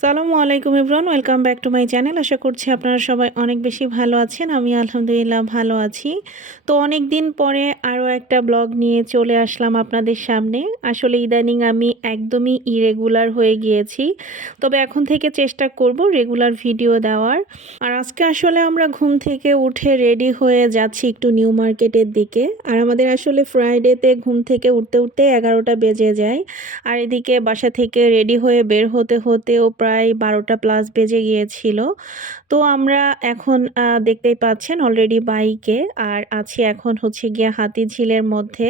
সালামু আলাইকুম Ibran welcome back to my channel. আশা করছি আপনারা সবাই অনেক বেশি ভালো আছেন। আমি আলহামদুলিল্লাহ ভালো আছি। তো অনেক দিন পরে আরও একটা ব্লগ নিয়ে চলে আসলাম আপনাদের সামনে। আসলে ইদানিং আমি একদমই ইরেগুলার হয়ে গিয়েছি। তবে এখন থেকে চেষ্টা করব রেগুলার ভিডিও দেওয়ার। আর আজকে আসলে আমরা ঘুম থেকে উঠে রেডি হয়ে যাচ্ছি একটু নিউ মার্কেটের দিকে। আর আমাদের আসলে ফ্রাইডেতে ঘুম থেকে উঠতে উঠতে এগারোটা বেজে যায়। আর এদিকে বাসা থেকে রেডি হয়ে বের হতে, হতেও প্রায় বারোটা প্লাস বেজে গিয়েছিল। তো আমরা এখন দেখতেই পাচ্ছেন অলরেডি বাইকে আর আছি এখন হচ্ছে গিয়ে হাতিঝিলের মধ্যে।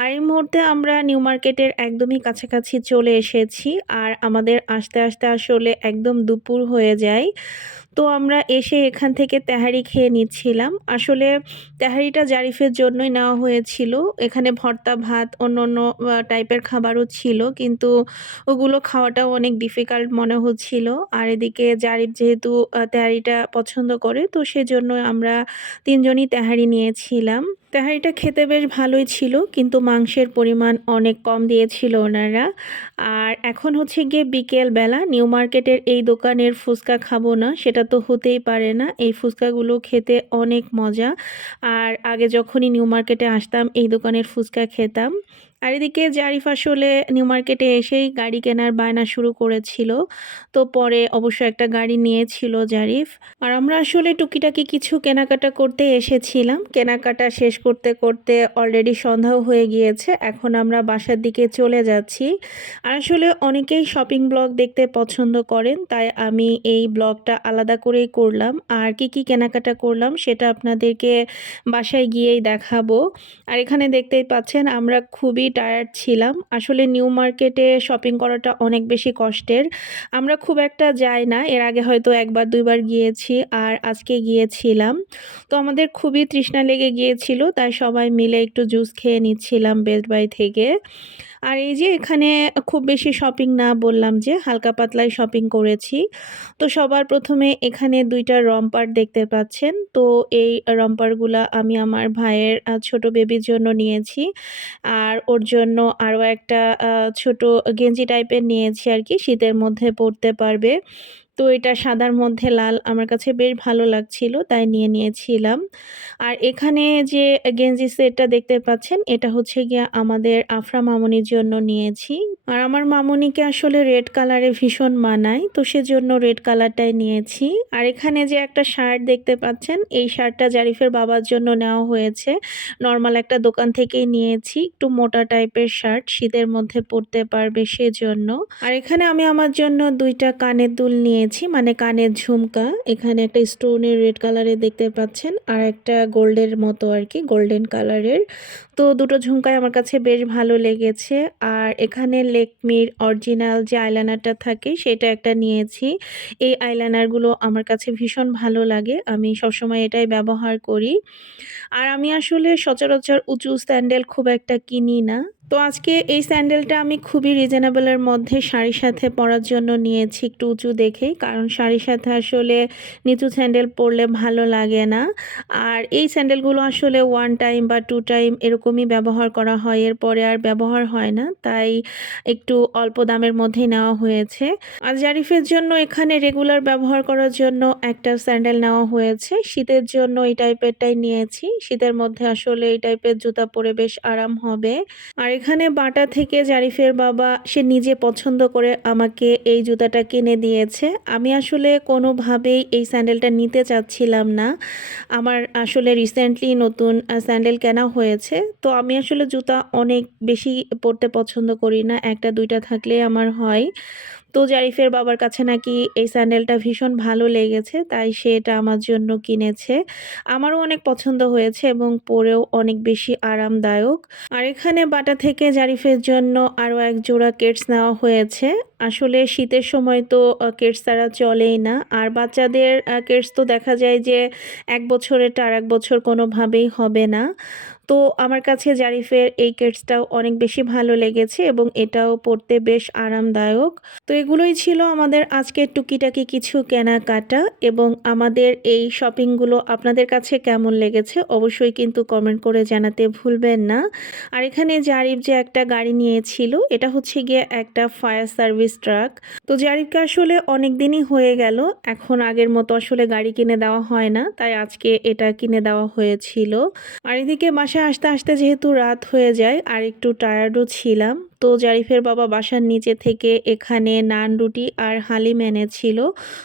আর এই মুহূর্তে আমরা নিউ মার্কেটের একদমই কাছাকাছি চলে এসেছি, আর আমাদের আসতে আসতে আসলে একদম দুপুর হয়ে যায়। তো আমরা এসে এখান থেকে তেহারি খেয়ে নিচ্ছিলাম। আসলে তেহারিটা জারিফের জন্যই নেওয়া হয়েছিল। এখানে ভর্তা, ভাত অন্য অন্য টাইপের খাবারও ছিল, কিন্তু ওগুলো খাওয়াটাও অনেক ডিফিকাল্ট মনে হচ্ছিল। আর এদিকে জারিফ যেহেতু তেহারিটা পছন্দ করে, তো সেজন্য আমরা তিনজনই তেহারি নিয়েছিলাম। তেহারিটা খেতে বেশ ভালোই ছিল, কিন্তু মাংসের পরিমাণ অনেক কম দিয়েছিল ওনারা। আর এখন হচ্ছে গিয়ে বিকেলবেলা নিউ মার্কেটের এই দোকানের ফুচকা খাব না, সেটা তো হতেই পারে না। এই ফুচকাগুলো খেতে অনেক মজা। আর আগে যখনই নিউ মার্কেটে আসতাম, এই দোকানের ফুচকা খেতাম। আর এদিকে জারিফ আসলে নিউ মার্কেটে এসেই গাড়ি কেনার বায়না শুরু করেছিল। তো পরে অবশ্য একটা গাড়ি নিয়েছিল জারিফ। আর আমরা আসলে টুকিটাকি কিছু কেনাকাটা করতে এসেছিলাম। কেনাকাটা শেষ করতে করতে অলরেডি সন্ধ্যাও হয়ে গিয়েছে। এখন আমরা বাসার দিকে চলে যাচ্ছি। আর আসলে অনেকেই শপিং ব্লগ দেখতে পছন্দ করেন, তাই আমি এই ব্লগটা আলাদা করেই করলাম। আর কি কি কেনাকাটা করলাম সেটা আপনাদেরকে বাসায় গিয়েই দেখাবো। আর এখানে দেখতেই পাচ্ছেন, আমরা খুবই টায়ার্ড ছিলাম। আসলে নিউ মার্কেটে শপিং করাটা অনেক বেশি কষ্টের। আমরা খুব একটা যাই না। এর আগে হয়তো একবার, দুইবার গিয়েছি আর আজকে গিয়েছিলাম। তো আমাদের খুবই তৃষ্ণা লেগে গিয়েছিল, তাই সবাই মিলে একটু জুস খেয়ে নিচ্ছিলাম বেস্ট বাই থেকে। আর এই যে এখানে খুব বেশি শপিং না বললাম যে, হালকা পাতলাই শপিং করেছি। তো সবার প্রথমে এখানে দুইটা রম্পার দেখতে পাচ্ছেন। তো এই রম্পারগুলা আমি আমার ভাইয়ের ছোট বেবির জন্য নিয়েছি। আর ওর জন্য আরও একটা ছোট গেঞ্জি টাইপের নিয়েছি আর কি শীতের মধ্যে পরতে পারবে। তো এটা সাদার মধ্যে লাল আমার কাছে বেশ ভালো লাগছিল, তাই নিয়ে নিয়েছিলাম। আর এখানে যে গেঞ্জি সেটটা দেখতে পাচ্ছেন, এটা হচ্ছে গিয়া আমাদের আফরা মামনির জন্য নিয়েছি। আর আমার মামুনিকে আসলে রেড কালারে ভীষণ মানায়, তো সেজন্য রেড কালারটাই নিয়েছি। আর এখানে যে একটা শার্ট দেখতে পাচ্ছেন, এই শার্টটা জারিফের বাবার জন্য নেওয়া হয়েছে। নর্মাল একটা দোকান থেকেই নিয়েছি, একটু মোটা টাইপের শার্ট, শীতের মধ্যে পরতে পারবে সেজন্য। আর এখানে আমি আমার জন্য দুইটা কানের দুল নিয়েছি মানে কানের ঝুমকা। এখানে একটা স্টোনের রেড কালারের দেখতে পাচ্ছেন, আর একটা গোল্ডের মতো আর কি, গোল্ডেন কালারের। তো দুটো ঝুমকাই আমার কাছে বেশ ভালো লেগেছে। আর এখানে লেকমির অরিজিনাল যে আইলাইনারটা থাকে, সেটা একটা নিয়েছি। এই আইলাইনারগুলো আমার কাছে ভীষণ ভালো লাগে, আমি সবসময় এটাই ব্যবহার করি। আর আমি আসলে সচরাচর উঁচু স্যান্ডেল খুব একটা কিনি না। তো আজকে এই স্যান্ডেলটা আমি খুবই রিজনেবলের মধ্যে শাড়ির সাথে পরার জন্য নিয়েছি, একটু উঁচু দেখেই। কারণ শাড়ির সাথে আসলে নিচু স্যান্ডেল পরলে ভালো লাগে না। আর এই স্যান্ডেলগুলো আসলে ওয়ান টাইম বা টু টাইম এরকমই ব্যবহার করা হয়। এরপরে আর ব্যবহার হয় না, তাই একটু অল্প দামের মধ্যেই নেওয়া হয়েছে। আর জারিফের জন্য এখানে রেগুলার ব্যবহার করার জন্য একটা স্যান্ডেল নেওয়া হয়েছে। শীতের জন্য এই টাইপেরটাই নিয়েছি। শীতের মধ্যে আসলে এই টাইপের জুতা পরে বেশ আরাম হবে। আর এখানে বাটা থেকে জারিফের বাবা, সে নিজে পছন্দ করে আমাকে এই জুতাটা কিনে দিয়েছে। আমি আসলে কোনোভাবেই এই স্যান্ডেলটা নিতে চাচ্ছিলাম না। আমার আসলে রিসেন্টলি নতুন স্যান্ডেল কেনা হয়েছে। তো আমি আসলে জুতা অনেক বেশি পরতে পছন্দ করি না। একটা, দুইটা থাকলে আমার হয়। তো জারিফের বাবার কাছে নাকি এই স্যান্ডেলটা ভীষণ ভালো লেগেছে, তাই সে এটা আমার জন্য কিনেছে। আমারও অনেক পছন্দ হয়েছে এবং পরেও অনেক বেশি আরামদায়ক। আর এখানে বাটা থেকে জারিফের জন্য আরও এক জোড়া কেটস নেওয়া হয়েছে। আসলে শীতের সময় তো কেটস তারা চলেই না। আর বাচ্চাদের কেটস তো দেখা যায় যে এক বছরেরটা আর এক বছর কোনোভাবেই হবে না। তো আমার কাছে জারিফের এই কেটসটাও অনেক বেশি ভালো লেগেছে এবং এটাও পরতে বেশ আরামদায়ক। তো এগুলোই ছিল আমাদের আজকের টুকিটাকি কিছু কেনাকাটা এবং আমাদের এই শপিংগুলো আপনাদের কাছে কেমন লেগেছে অবশ্যই কিন্তু কমেন্ট করে জানাতে ভুলবেন না। আর এখানে জারিফ যে একটা গাড়ি নিয়েছিল, এটা হচ্ছে গিয়ে একটা ফায়ার সার্ভিস ট্রাক। তো জারিফকে আসলে অনেক দিনই হয়ে গেল, এখন আগের মতো আসলে গাড়ি কিনে দেওয়া হয় না, তাই আজকে এটা কিনে দেওয়া হয়েছিল। আর এদিকে বাসায় আসতে আসতে যেহেতু রাত হয়ে যায়, আর একটু টায়ার্ডও ছিলাম, তো জারিফের বাবা বাসার নিচে থেকে এখানে নান রুটি আর হালিম এনেছিল,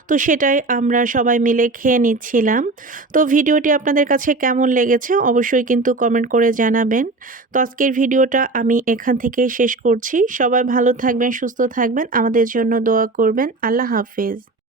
তো সেটাই আমরা সবাই মিলে খেয়ে নিচ্ছিলাম। তো ভিডিওটি আপনাদের কাছে কেমন লেগেছে অবশ্যই কিন্তু কমেন্ট করে জানাবেন। তো আজকের ভিডিওটা আমি এখান থেকে শেষ করছি। সবাই ভালো থাকবেন, সুস্থ থাকবেন, আমাদের জন্য দোয়া করবেন। আল্লাহ হাফেজ।